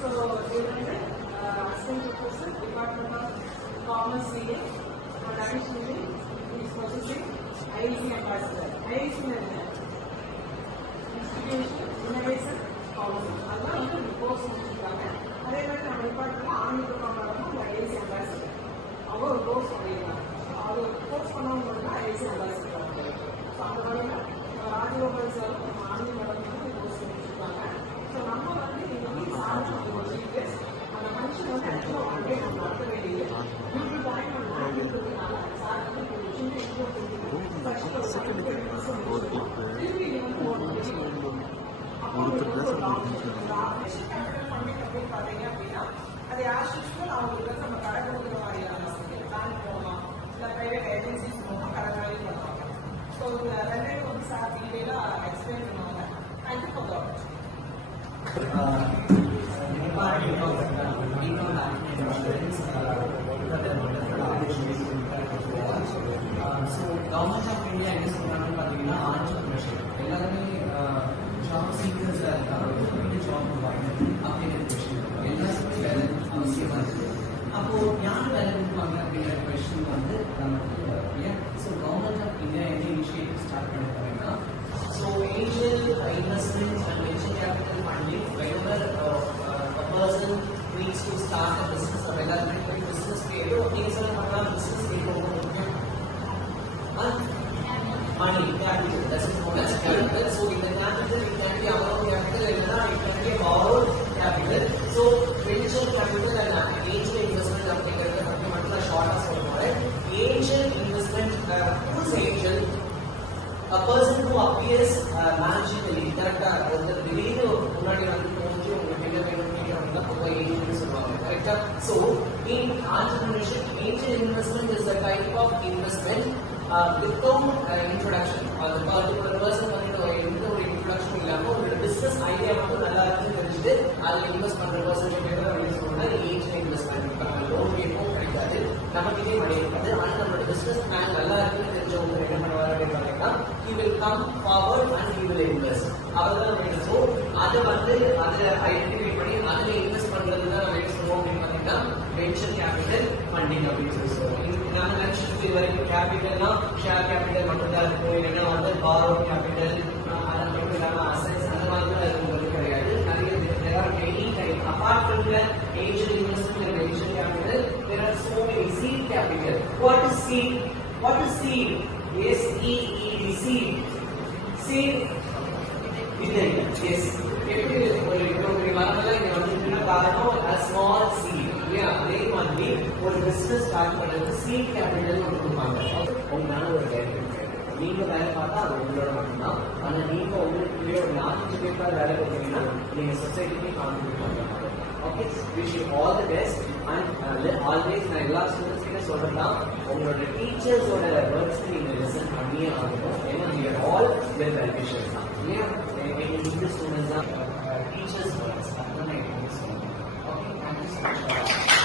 So, assistant professor, Department of Commerce CA, and additionally, he is possessing IIC ambassador. IIC Institution Innovation Council. அதான் வந்து course முடிச்சிருக்காங்க. அதே மாதிரி நம்ம டிபார்ட்மெண்ட்ல ஆன்மீக கமாண்டரும் ஐஐசி அம்பாசிடர். அவங்க ஒரு கோர்ஸ் பண்ணியிருக்காங்க. அது கோர்ஸ் பண்ணவங்க ஐஐசி அம்பாசிடர். ஸோ அந்த வகையில் ராஜகோபால் சார் நம்ம ஆன்மீக வந்து கோர்ஸ் முடிச்சிருக்காங்க. ஸோ நம்ம வந்து இன்னைக்கு சார்ஜ் ஒரு டீச்சர்ஸ் அந்த ஃபங்க்ஷன் வந்து ஆக்சுவலாக ஒன் டே நம்ம நடத்த வேண்டியது டியூட்டி டைம் நம்ம இருக்கிறதுனால சார் வந்து ஒரு சின்ன இன்ட்ரோ திரும்பி அது ஆஸ்யூஷுவல் அவங்களுக்கு வந்து நம்ம கடை கொடுக்குற மாதிரியான பேங்க் போகலாம் இல்லை ப்ரைவேட் ஏஜென்சிஸ் போகலாம் கடை மாதிரி பண்ணுவாங்க. ஸோ இந்த ரெண்டையும் வந்து சார் டீட்டெயிலாக எக்ஸ்பிளைன் பண்ணுவாங்க. Thank you for the Government of India என்ன சொல்றாங்கன்னு பார்த்தீங்கன்னா entrepreneurship எல்லாருமே job seekers இருக்காங்க job provider அப்படிங்கிற கொஸ்டின் எல்லாருமே வேலை அவசியமா இருக்கு. அப்போ யார் வேலை கொடுப்பாங்க அப்படிங்கிற கொஸ்டின் வந்து நமக்கு ஸோ கவர்மெண்ட் ஆஃப் இந்தியா என்ன இனிஷியேட்டிவ் ஸ்டார்ட் பண்ண போறீங்கன்னா so angel investment and venture capital funding whenever a person needs to start a business or எல்லாருமே business பேரு நீங்க சொல்ல பண்ணலாம் business பேரு money, capital, that is known as capital. So in the capital, it can be our own capital, it can be borrowed capital. So venture capital and angel investment அப்படிங்கிறது நமக்கு மட்டும் ஷார்ட்டா சொல்லுவாங்க. Angel investment, who is angel? A person who appears magically, that the திடீர்னு முன்னாடி வந்து தோன்றி உங்களுக்கு என்ன வேணும் அப்படின்னா அப்போ ஏஞ்சல்னு சொல்லுவாங்க. கரெக்டா? So in entrepreneurship, angel investment is a type of investment without introduction. The particular person வந்து எந்த ஒரு இன்ட்ரோடக்ஷன் இல்லாம ஒரு பிசினஸ் ஐடியா மட்டும் நல்லா இருக்குன்னு தெரிஞ்சுட்டு அதுல இன்வெஸ்ட் பண்ற பர்சன் அப்படின்னு சொன்னா ஏஞ்சல் இன்வெஸ்ட்மெண்ட். இப்போ நம்ம லோன் கேட்கவும் கிடைக்காது, நமக்கு மணி இருக்காது. ஆனா நம்மளோட பிசினஸ் பிளான் நல்லா இருக்குன்னு தெரிஞ்சவங்க என்ன பண்ணுவாரு அப்படின்னு பார்த்தீங்கன்னா he will come forward and he will invest. அவர்தான் ஸோ அதை வந்து அதை ஐடென்டிஃபை பண்ணி அதுல இன்வெஸ்ட் பண்றது தான் நம்ம என்ன சொல்லுவோம் அப்படின்னு பார்த்தீங்கன்னா வென்ச்சர் கேபிட்டல் ஃபண்டிங் அப்படின்னு சொல்லுவோம். நாங்க நினைச்சிட்டு இது வரைக்கும் கேபிட்டல்னா ஷேர் கேபிட்டல் மட்டும் தான் இருக்கும், இல்லைன்னா வந்து பாரோ கேபிட்டல் அதை மட்டும் இல்லாம அசெட்ஸ் அந்த மாதிரி தான் இருக்கிறது கிடையாது. நிறைய there are many types apart from the angel investment and venture capital. There are so many seed capital. What is seed? Seed? seed விதை. எஸ் எப்படி ஒரு இவ்வளவு மரமெல்லாம் இங்க வந்துருக்குன்னா காரணம் a small seed. இல்லையா? அதே மாதிரி ஒரு பிசினஸ் ஸ்டார்ட் பண்றது சீட் கேபிட்டல் ஒன்று கொடுப்பாங்க. உங்களால ஒரு டைரக்டர் நீங்க வேலை பார்த்தா அது உங்களோட மட்டும்தான். ஆனா நீங்க உங்களுக்கு ஒரு 4 பேர் வேலை கொடுத்தீங்கன்னா நீங்க சொசைட்டிக்கு கான்ட்ரிபியூட் பண்ற மாதிரி. Okay, wish you all the best. And always நான் எல்லா ஸ்டூடெண்ட்ஸ் கிட்ட சொல்றேன்னா உங்களோட டீச்சர்ஸோட வேர்ட்ஸ் நீங்க லிசன் பண்ணியே ஆகணும். ஏன்னா நீங்க ஆல் வெல் வெல்விஷர்ஸ் தான். இல்லையா? எங்க ஸ்டூடெண்ட்ஸ் தான் டீச்சர்ஸ் வேர்ட்ஸ். அதான் நான் சொல்லுவேன். Okay, thank you so much.